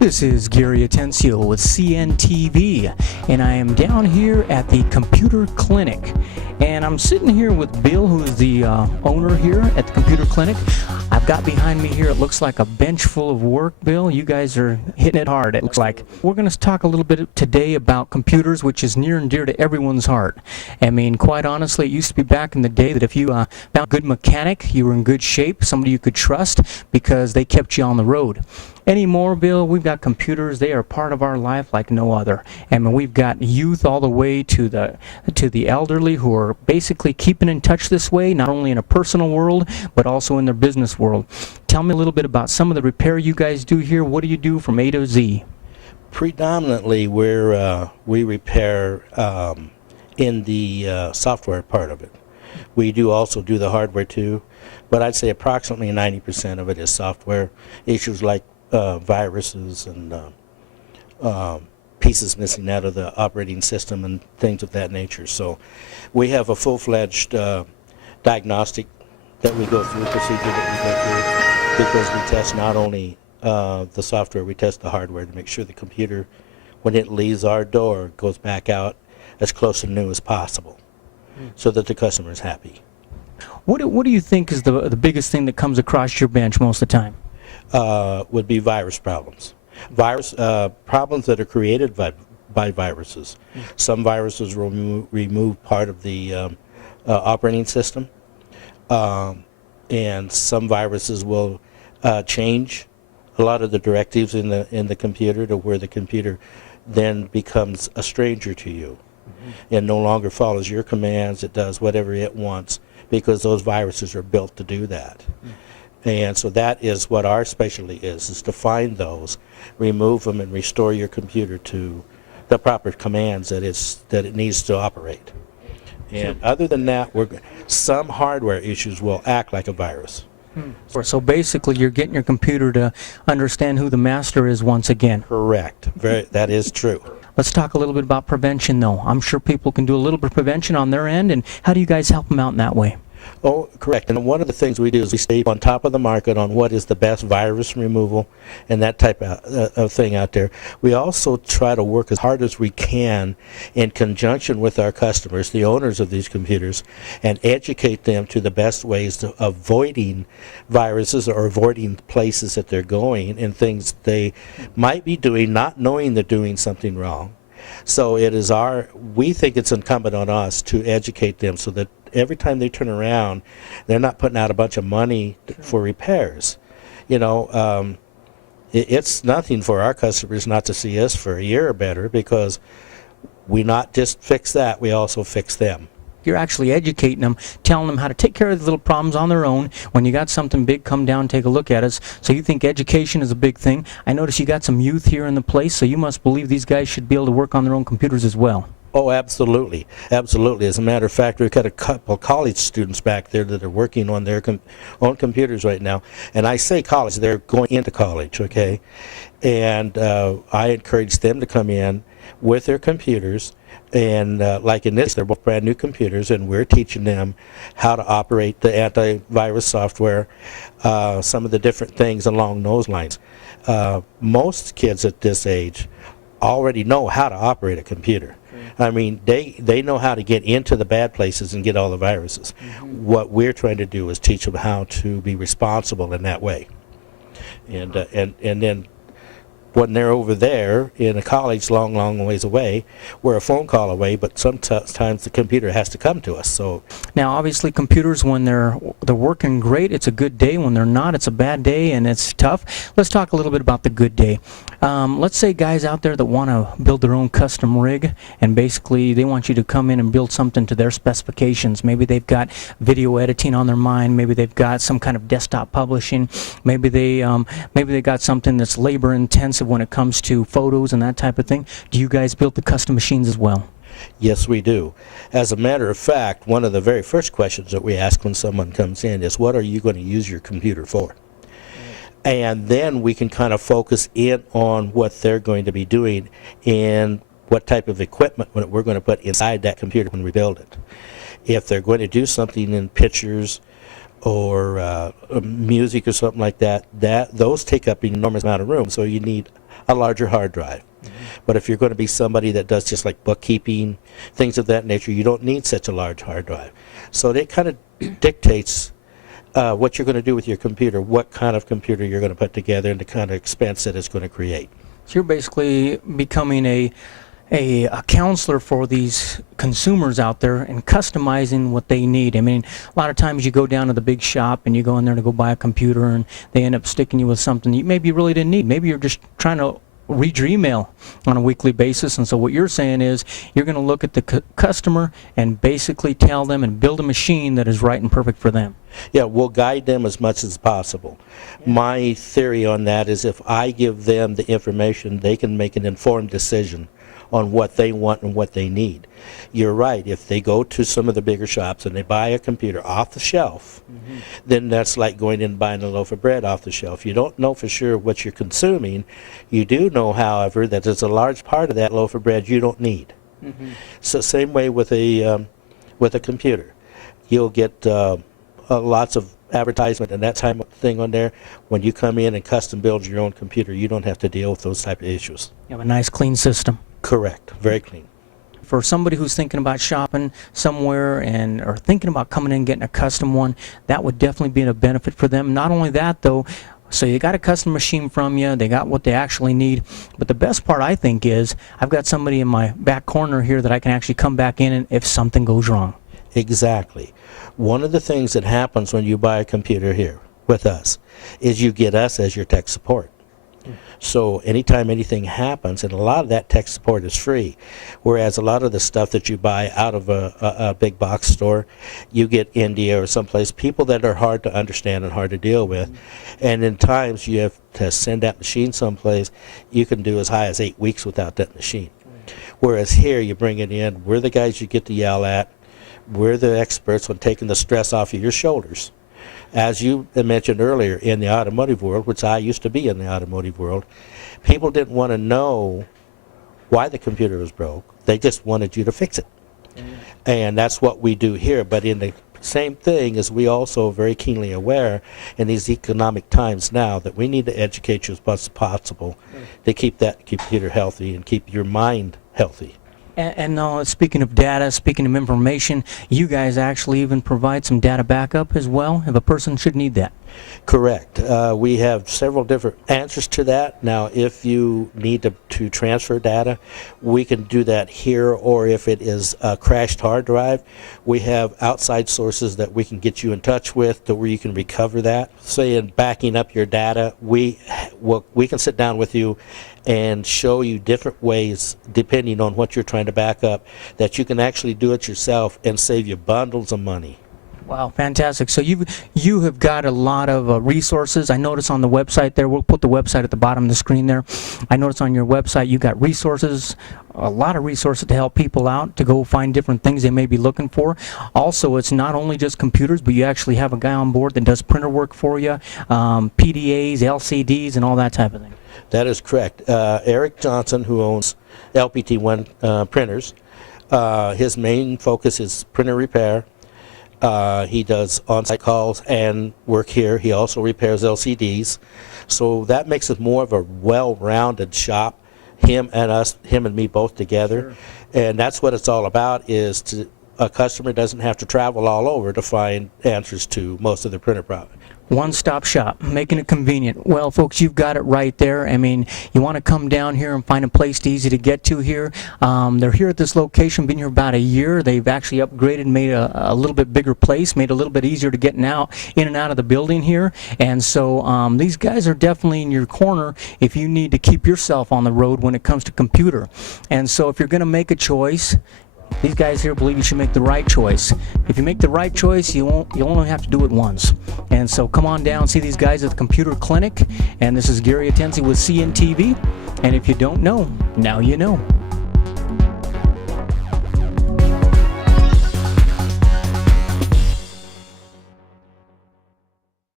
This is Gary Atencio with CNTV, and I am down here at the Computer Clinic. And I'm sitting here with Bill, who is the owner here at the Computer Clinic. I've got behind me here, it looks like a bench full of work, Bill. You guys are hitting it hard, it looks like. We're going to talk a little bit today about computers, which is near and dear to everyone's heart. I mean, quite honestly, it used to be back in the day that if you found a good mechanic, you were in good shape, somebody you could trust, because they kept you on the road. Anymore, Bill, we've got computers. They are part of our life like no other. And we've got youth all the way to the elderly who are basically keeping in touch this way, not only in a personal world, but also in their business world. Tell me a little bit about some of the repair you guys do here. What do you do from A to Z? Predominantly, we repair in the software part of it. We do also do the hardware too, but I'd say approximately 90% of it is software issues like viruses and pieces missing out of the operating system and things of that nature. So we have a full-fledged diagnostic that we go through, procedure that we go through, because we test not only the software, we test the hardware to make sure the computer, when it leaves our door, goes back out as close to new as possible, so that the customer is happy. What do you think is the biggest thing that comes across your bench most of the time? Would be virus problems. Virus problems that are created by viruses. Some viruses remove part of the operating system, and some viruses will change a lot of the directives in the computer to where the computer then becomes a stranger to you, and no longer follows your commands. It does whatever it wants because those viruses are built to do that. And so that is what our specialty is to find those, remove them, and restore your computer to the proper commands that it needs to operate. And other than that, some hardware issues will act like a virus. So basically, you're getting your computer to understand who the master is once again. Correct. That is true. Let's talk a little bit about prevention, though. I'm sure people can do a little bit of prevention on their end, and how do you guys help them out in that way? Oh, correct. And one of the things we do is we stay on top of the market on what is the best virus removal and that type of thing out there. We also try to work as hard as we can in conjunction with our customers, the owners of these computers, and educate them to the best ways of avoiding viruses or avoiding places that they're going and things they might be doing, not knowing they're doing something wrong. So we think it's incumbent on us to educate them so that every time they turn around, they're not putting out a bunch of money for repairs. You know, it's nothing for our customers not to see us for a year or better, because we not just fix that, we also fix them. You're actually educating them, telling them how to take care of the little problems on their own. When you got something big, come down, take a look at us. So you think education is a big thing. I notice you got some youth here in the place, so you must believe these guys should be able to work on their own computers as well. Oh, absolutely. Absolutely. As a matter of fact, we've got a couple college students back there that are working on their own computers right now. And I say college, they're going into college, okay? And I encourage them to come in with their computers. And like in this, they're both brand new computers, and we're teaching them how to operate the antivirus software, some of the different things along those lines. Most kids at this age already know how to operate a computer. I mean, they know how to get into the bad places and get all the viruses. What we're trying to do is teach them how to be responsible in that way. And then when they're over there in a college long ways away, we're a phone call away, but sometimes the computer has to come to us. So now, obviously, computers, when they're working great, it's a good day. When they're not, it's a bad day, and it's tough. Let's talk a little bit about the good day. Let's say guys out there that want to build their own custom rig, and basically they want you to come in and build something to their specifications. Maybe they've got video editing on their mind. Maybe they've got some kind of desktop publishing. Maybe they got something that's labor intensive when it comes to photos and that type of thing. Do you guys build the custom machines as well? Yes, we do. As a matter of fact, one of the very first questions that we ask when someone comes in is, what are you going to use your computer for? And then we can kind of focus in on what they're going to be doing and what type of equipment we're going to put inside that computer when we build it. If they're going to do something in pictures or music or something like that, those take up an enormous amount of room. So you need a larger hard drive. But if you're going to be somebody that does just like bookkeeping, things of that nature, you don't need such a large hard drive. So it kind of dictates what you're going to do with your computer, what kind of computer you're going to put together, and the kind of expense that it's going to create. So you're basically becoming a counselor for these consumers out there and customizing what they need. I mean, a lot of times you go down to the big shop and you go in there to go buy a computer and they end up sticking you with something you maybe really didn't need. Maybe you're just trying to read your email on a weekly basis, and so what you're saying is you're going to look at the customer and basically tell them and build a machine that is right and perfect for them. Yeah, we'll guide them as much as possible. My theory on that is if I give them the information, they can make an informed decision on what they want and what they need. You're right, if they go to some of the bigger shops and they buy a computer off the shelf, then that's like going in and buying a loaf of bread off the shelf. You don't know for sure what you're consuming. You do know, however, that there's a large part of that loaf of bread you don't need. So same way with a computer. You'll get lots of advertisement and that type of thing on there. When you come in and custom build your own computer, you don't have to deal with those type of issues. You have a nice clean system. Correct. Very clean. For somebody who's thinking about shopping somewhere and or thinking about coming in and getting a custom one, that would definitely be a benefit for them. Not only that, though, so you got a custom machine from you, they got what they actually need, but the best part, I think, is I've got somebody in my back corner here that I can actually come back in and if something goes wrong. Exactly. One of the things that happens when you buy a computer here with us is you get us as your tech support. So anytime anything happens, and a lot of that tech support is free, whereas a lot of the stuff that you buy out of a big box store, you get India or someplace, people that are hard to understand and hard to deal with, and in times you have to send that machine someplace, you can do as high as 8 weeks without that machine. Whereas here, you bring it in, we're the guys you get to yell at, we're the experts on taking the stress off of your shoulders. As you mentioned earlier, in the automotive world, which I used to be in the automotive world, people didn't want to know why the computer was broke. They just wanted you to fix it. And that's what we do here. But in the same thing is we also are very keenly aware in these economic times now that we need to educate you as much as possible to keep that computer healthy and keep your mind healthy. And speaking of data, speaking of information, you guys actually even provide some data backup as well if a person should need that. Correct. We have several different answers to that. Now, if you need to transfer data, we can do that here, or if it is a crashed hard drive, we have outside sources that we can get you in touch with to where you can recover that. Say in backing up your data, we can sit down with you and show you different ways, depending on what you're trying to back up, that you can actually do it yourself and save you bundles of money. Wow, fantastic. So you have got a lot of resources. I notice on the website there, we'll put the website at the bottom of the screen there. I notice on your website you got resources, a lot of resources to help people out to go find different things they may be looking for. Also, it's not only just computers, but you actually have a guy on board that does printer work for you, PDAs, LCDs, and all that type of thing. That is correct. Eric Johnson, who owns LPT1 printers, his main focus is printer repair. He does on-site calls and work here. He also repairs LCDs. So that makes it more of a well-rounded shop, him and me both together. Sure. And that's what it's all about, is a customer doesn't have to travel all over to find answers to most of the printer problems. One-stop shop, making it convenient. Well, folks, you've got it right there. I mean, you want to come down here and find a place easy to get to here. They're here at this location, been here about a year. They've actually upgraded, made a little bit bigger place, made it a little bit easier to get in and out of the building here. And so these guys are definitely in your corner if you need to keep yourself on the road when it comes to computer. And so if you're going to make a choice, these guys here believe you should make the right choice. If you make the right choice, you only have to do it once. And so come on down, see these guys at the Computer Clinic. And this is Gary Atenzi with CNTV. And if you don't know, now you know.